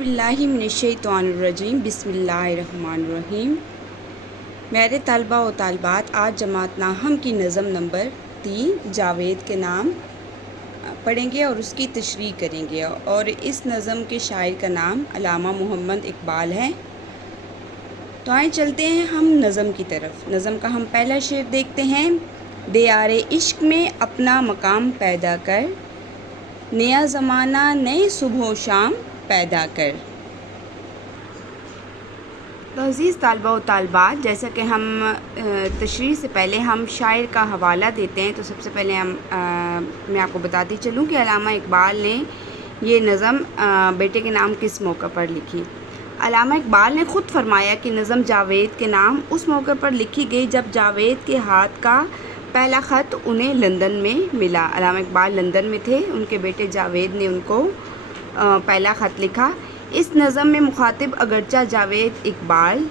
बिल्लाहि मिनश्शैतानिर्रजीम बिस्मिल्लाहिर्रहमानिर्रहीम। मेरे तलबा व तालिबात, आज जमात नाहम की नज़म नंबर 3 जावेद के नाम पढ़ेंगे और उसकी तशरीह करेंगे। और इस नज़म के शायर का नाम अल्लामा मोहम्मद इकबाल है। तो आए चलते हैं हम नज़म की तरफ। नज़म का हम पहला शेर देखते हैं। दियारे इश्क में अपना मकाम पैदा कर, नया ज़माना नए सुबह शाम पैदा कर। तो अज़ीज़ तालबा व तालबात, जैसा कि हम तशरीह से पहले हम शायर का हवाला देते हैं, तो सबसे पहले मैं आपको बताती चलूँ कि अल्लामा इकबाल ने ये नज़म बेटे के नाम किस मौके पर लिखी। अल्लामा इकबाल ने ख़ुद फरमाया कि नज़म जावेद के नाम उस मौके पर लिखी गई जब जावेद के हाथ का पहला ख़त उन्हें लंदन में मिला। अल्लामा इकबाल लंदन में थे, उनके बेटे जावेद ने उनको पहला ख़त लिखा। इस नज़म में मुखातिब अगरचा जावेद इकबाल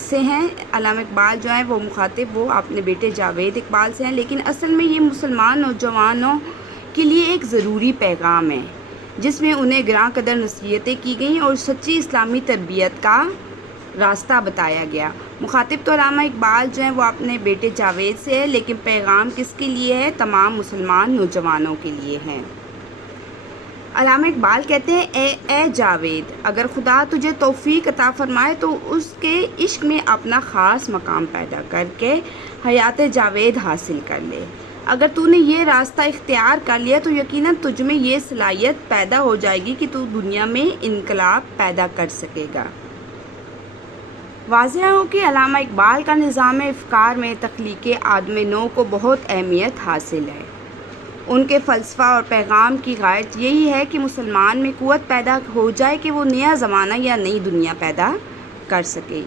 से हैं, अल्लामा इकबाल जो हैं वो मुखातिब वो अपने बेटे जावेद इकबाल से हैं, लेकिन असल में ये मुसलमान नौजवानों के लिए एक ज़रूरी पैगाम है जिसमें उन्हें ग्रां कदर नसीहतें की गई और सच्ची इस्लामी तरबियत का रास्ता बताया गया। मुखातिब तो अल्लामा इकबाल जो हैं वो अपने बेटे जावेद से है, लेकिन पैगाम किसके लिए है? तमाम मुसलमान नौजवानों के लिए है। अल्लामा इकबाल कहते हैं, ए जावेद, अगर खुदा तुझे तौफीक अता फरमाए तो उसके इश्क में अपना ख़ास मकाम पैदा करके हयात जावेद हासिल कर ले। अगर तूने ये रास्ता इख्तियार कर लिया तो यकीनन तुझ में ये सलाहियत पैदा हो जाएगी कि तू दुनिया में इनकलाब पैदा कर सकेगा। वाज़ेह हो कि अल्लामा इकबाल का निज़ाम इफ़कार में तख्लीक़ आदम नौ को बहुत अहमियत हासिल है। उनके फ़लसफ़ा और पैगाम की गायत यही है कि मुसलमान में क़ुव्वत पैदा हो जाए कि वो नया ज़माना या नई दुनिया पैदा कर सके।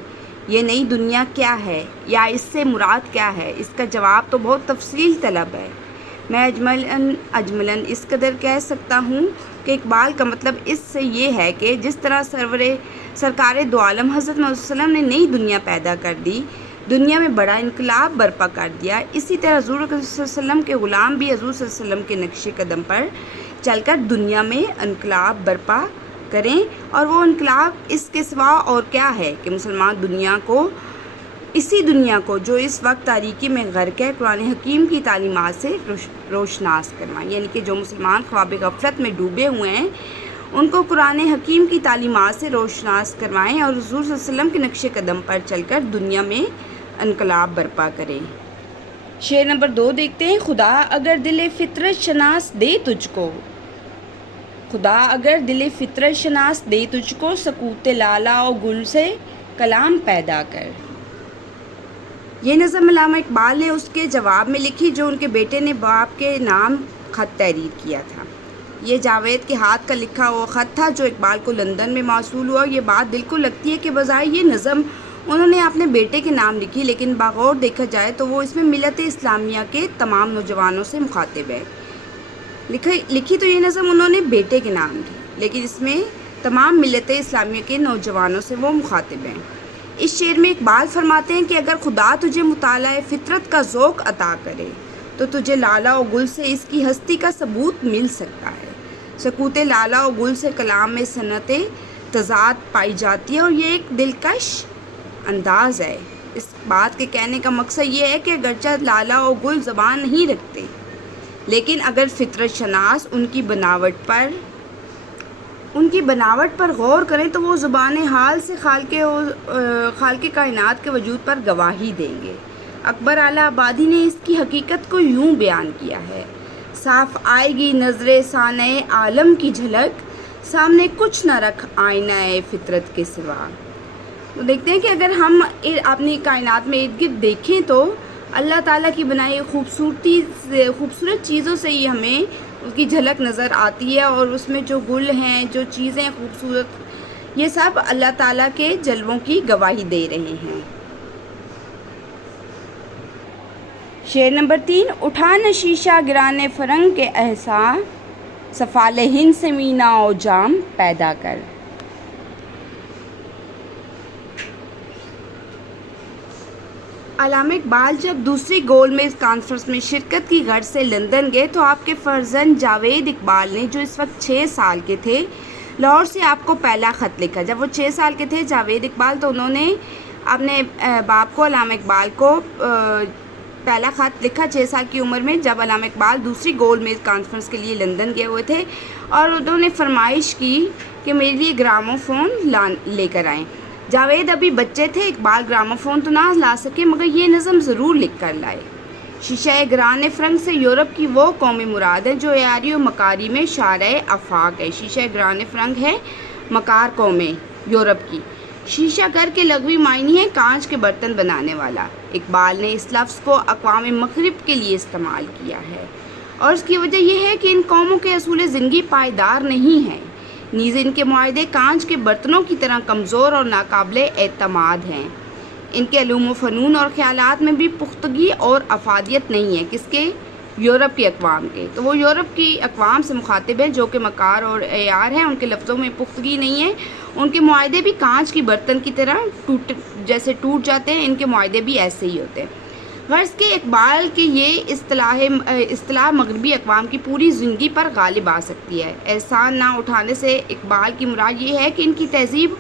ये नई दुनिया क्या है या इससे मुराद क्या है, इसका जवाब तो बहुत तफसील तलब है। मैं अजमलन इस कदर कह सकता हूँ कि इकबाल का मतलब इससे ये है कि जिस तरह सरकार दो आलम हज़रत मोहम्मद सल्लल्लाहु अलैहि वसल्लम ने नई दुनिया पैदा कर दी, दुनिया में बड़ा इनकलाब बर्पा कर दिया, इसी तरह हुज़ूर सल्लल्लाहु अलैहि वसल्लम के ग़ुलाम भी हुज़ूर सल्लल्लाहु अलैहि वसल्लम के नक्शे कदम पर चलकर दुनिया में इनकलाब बर्पा करें। और वो इनकलाब इसके सिवा और क्या है कि मुसलमान इसी दुनिया को जो इस वक्त तारीकी में गर्क है, कुरान हकीम की तालीमात से रोशनास करवाएं। यानी कि जो मुसलमान ख्वाब गफलत में डूबे हुए हैं उनको कुरान हकीम की तालीमात से रोशनास करवाएं और हुज़ूर सल्लल्लाहु अलैहि वसल्लम के नक्शे कदम पर चलकर दुनिया में इनकलाब बर्पा करें। शेर नंबर 2 देखते हैं। खुदा अगर दिल फितरत शनास दे तुझको, खुदा अगर दिल फितरत शनास दे तुझको, सकूते लाला और गुल से कलाम पैदा कर। ये नज़म अल्लामा इकबाल ने उसके जवाब में लिखी जो उनके बेटे ने बाप के नाम ख़त तहरीर किया था। ये जावेद के हाथ का लिखा हुआ ख़त था जो इकबाल को लंदन में मौसूल हुआ। ये बात दिल को लगती है कि बजाय ये नज़म उन्होंने अपने बेटे के नाम लिखी, लेकिन बागौर देखा जाए तो वो इसमें मिलत इस्लामिया के तमाम नौजवानों से मुखातिब है। लिखी तो ये नज़म उन्होंने बेटे के नाम की, लेकिन इसमें तमाम मिलत इस्लामिया के नौजवानों से वो मुखातिब हैं। इस शेर में इकबाल फरमाते हैं कि अगर खुदा तुझे मुताला फितरत का ज़ौक़ अता करे तो तुझे लाला और गुल से इसकी हस्ती का सबूत मिल सकता है। सकूते लाला और गुल से कलाम में सनत तज़ाद पाई जाती है और ये एक दिलकश अंदाज़ है। इस बात के कहने का मकसद ये है कि अगरचा लाला और गुल ज़बान नहीं रखते, लेकिन अगर फितरत शनास उनकी बनावट पर गौर करें तो वो ज़ुबान हाल से खालके कायनात के वजूद पर गवाही देंगे। अकबर आला आबादी ने इसकी हकीकत को यूँ बयान किया है, साफ़ आएगी नज़रे साने आलम की झलक, सामने कुछ न रख आईना फितरत के सिवा। तो देखते हैं कि अगर हम अपनी कायनात में इर्द गिर्द देखें तो अल्लाह ताला की बनाई खूबसूरत चीज़ों से ही हमें उसकी झलक नज़र आती है, और उसमें जो गुल हैं, जो चीज़ें खूबसूरत, ये सब अल्लाह ताला के जलवों की गवाही दे रहे हैं। शेर नंबर 3। उठा न शीशा गिराने फरंग के एहसा, सफ़ाले हिंद से मीना और जाम पैदा कर। अल्लामा इकबाल जब दूसरी गोल मेज़ कॉन्फ्रेंस में शिरकत की गर्ज से लंदन गए तो आपके फ़र्जंद जावेद इकबाल ने, जो इस वक्त 6 साल के थे, لاہور سے آپ کو پہلا خط لکھا۔ جب وہ 6 سال کے تھے جاوید اقبال، تو انہوں نے اپنے باپ کو، علامہ اقبال کو پہلا خط لکھا 6 سال کی عمر میں، جب علامہ اقبال دوسری گولڈ میز کانفرنس کے لیے لندن گئے ہوئے تھے، اور انہوں نے فرمائش کی کہ میرے لیے گراموفون لے کر آئیں۔ جاوید ابھی بچے تھے، اقبال گراموفون تو نہ لا سکے مگر یہ نظم ضرور لکھ کر لائے: شیشہ گران فرنگ سے یورپ کی وہ قومی مراد ہے جو عیاری و مکاری میں شارع آفاق ہے۔ شیشہ گران فرنگ ہے مکار قومیں یورپ کی۔ شیشہ گر کے لغوی معنی ہے کانچ کے برتن بنانے والا۔ اقبال نے اس لفظ کو اقوام مغرب کے لیے استعمال کیا ہے، اور اس کی وجہ یہ ہے کہ ان قوموں کے اصول زندگی پائیدار نہیں ہیں، نیز ان کے معاہدے کانچ کے برتنوں کی طرح کمزور اور ناقابل اعتماد ہیں۔ ان کے علوم و فنون اور خیالات میں بھی پختگی اور افادیت نہیں ہے۔ کس کے؟ یورپ کی اقوام کے۔ تو وہ یورپ کی اقوام سے مخاطب ہیں جو کہ مکار اور عیار ہیں، ان کے لفظوں میں پختگی نہیں ہے، ان کے معاہدے بھی کانچ کی برتن کی طرح جیسے ٹوٹ جاتے ہیں، ان کے معاہدے بھی ایسے ہی ہوتے ہیں۔ غرض کہ اقبال کی یہ اصطلاح مغربی اقوام کی پوری زندگی پر غالب آ سکتی ہے۔ احسان نہ اٹھانے سے اقبال کی مراد یہ ہے کہ ان کی تہذیب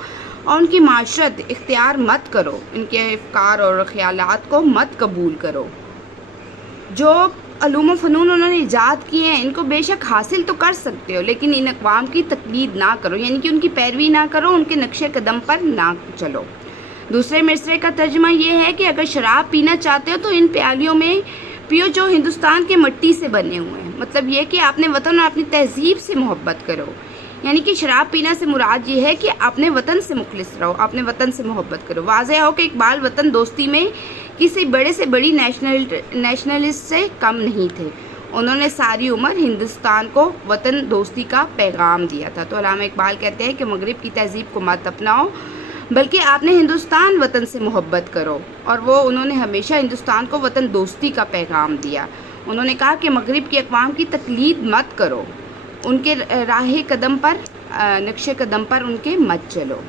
اور ان کی معاشرت اختیار مت کرو، ان کے افکار اور خیالات کو مت قبول کرو۔ جو علوم و فنون انہوں نے ایجاد کیے ہیں ان کو بے شک حاصل تو کر سکتے ہو، لیکن ان اقوام کی تقلید نہ کرو، یعنی کہ ان کی پیروی نہ کرو، ان کے نقش قدم پر نہ چلو۔ دوسرے مصرعے کا ترجمہ یہ ہے کہ اگر شراب پینا چاہتے ہو تو ان پیالیوں میں پیو جو ہندوستان کے مٹی سے بنے ہوئے ہیں۔ مطلب یہ کہ اپنے وطن اور اپنی تہذیب سے محبت کرو، یعنی کہ شراب پینا سے مراد یہ ہے کہ اپنے وطن سے مخلص رہو، اپنے وطن سے محبت کرو۔ واضح ہو کہ اقبال وطن دوستی میں کسی بڑے سے بڑی نیشنلسٹ سے کم نہیں تھے، انہوں نے ساری عمر ہندوستان کو وطن دوستی کا پیغام دیا تھا۔ تو علامہ اقبال کہتے ہیں کہ مغرب کی تہذیب کو مت اپناؤ بلکہ آپ نے ہندوستان وطن سے محبت کرو، اور انہوں نے ہمیشہ ہندوستان کو وطن دوستی کا پیغام دیا۔ انہوں نے کہا کہ مغرب کی اقوام کی تقلید مت کرو، ان کے راہ قدم پر، نقش قدم پر ان کے مت چلو۔